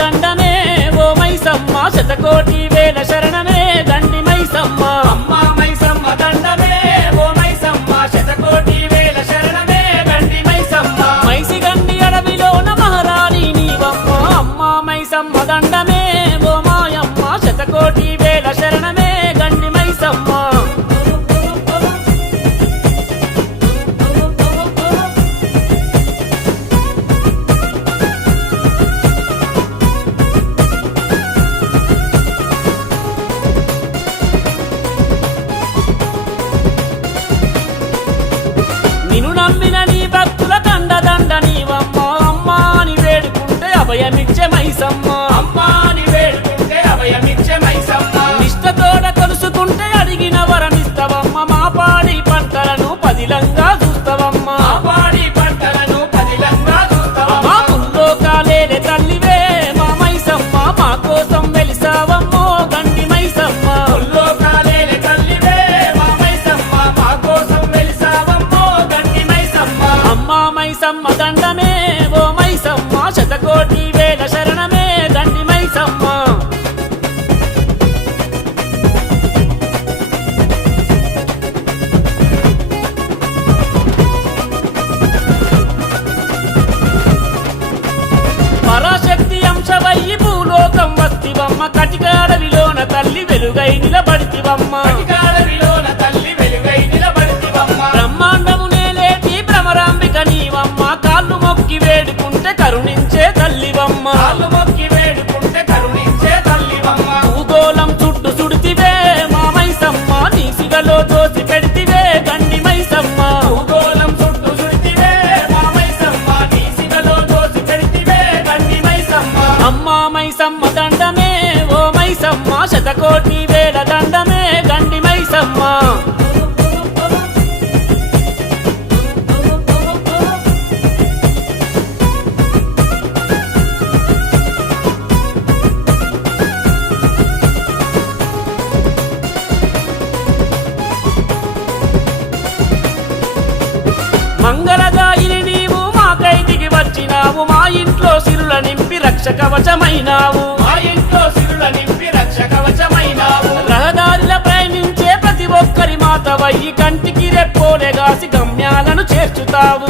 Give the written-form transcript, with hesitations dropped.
దండమే ఓ మైసమ్మ శతకోటి వేల శరణమే దండి మైసమ్మ అమ్మ మైసమ్మ దండమే ఓ మైసమ్మ శతకోటి వేల శరణమే దండి మైసమ్మ మైసి గండి అడవిలోన మహారాణి నీవమ్మ అమ్మ మైసమ్మ దండమే ఓ మాయమ్మ శతకోటి వేల శరణమే దండి మైసమ్మ నమ్మిన నీ భక్తుల దండ దండ నీవమ్మ అమ్మా అని వేడుకుంటే అభయమిచ్చే మైసమ్మ అమ్మా అని వేడుకుంటే అభయమిచ్చే మైసమ్మ నిష్టతోడ కొలుసుకుంటే అడిగిన వరమిస్తవమ్మ మా పాడి పంటలను పదిలంగా చూస్తావమ్మ మా పాడి పంటలను పదిలంగా చూస్తావమ్మ ముల్లోకాలేలే తల్లివే మా మైసమ్మ మా కోసం వెలిసావమ్మో గండి మైసమ్మ ముల్లోకాలేలే తల్లివే మా మైసమ్మ మా కోసం వెలిసావమ్మో అమ్మ మైసమ్మ దండమే ఓ మైసమ్మ శతకోటి వేల శరణమే దండి మైసమ్మ పరాశక్తి అంశవయ్యి భూలోకం వస్తివమ్మ కటికాడవిలోన తల్లి వెలుగై నిలబడితివమ్మ కటికాడవిలోన తల్లి వెలుగై నిలబడితివమ్మ బ్రహ్మాండము భ్రమరాంబిక నీవమ్మ కాళ్ళు మొక్కి వేడుకుంటే కరుణించే తల్లివమ్మ కాళ్ళు మొక్కి వేడుకుంటే కరుణించే తల్లివమ్మ భూగోళం చుట్టూ సుడితివే మా మైసమ్మ నీ సిగలో దోసి పెడితివే గండి మైసమ్మ భూగోళం చుట్టూ సుడితివే మా మైసమ్మ నీ సిగలో దోసి పెడితివే గండి మైసమ్మ అమ్మ మైసమ్మ దండమే ఓ మైసమ్మ శతకోటి వేల దండమే గండి మైసమ్మ మంగళదాయిని నీవు మాకై దిగి వచ్చినావు మా ఇంట్లో సిరుల నింపి రక్ష కవచమైనావు మా ఇంట్లో సిరుల నింపి రక్ష కవచమైనావు రహదారిల ప్రయాణించే ప్రతి ఒక్కరి మాతవయ్యి కంటికి రెప్పోలే గాసి గమ్యాలను చేర్చుతావు